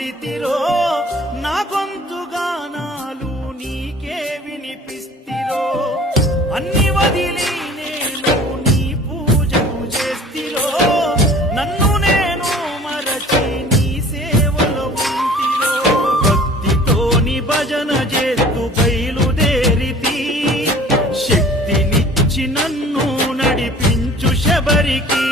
పాడితిరో నా గొంతు గానాలు నీకే వినిపిస్తిరో అన్ని వదిలి నేను నీ పూజలు చేస్తిరో నన్ను నేను మరచి నీ సేవలో ఉంటిరో భక్తితోని భజన చేస్తూ బయలుదేరితి శక్తినిచ్చి నన్ను నడిపించు శబరికి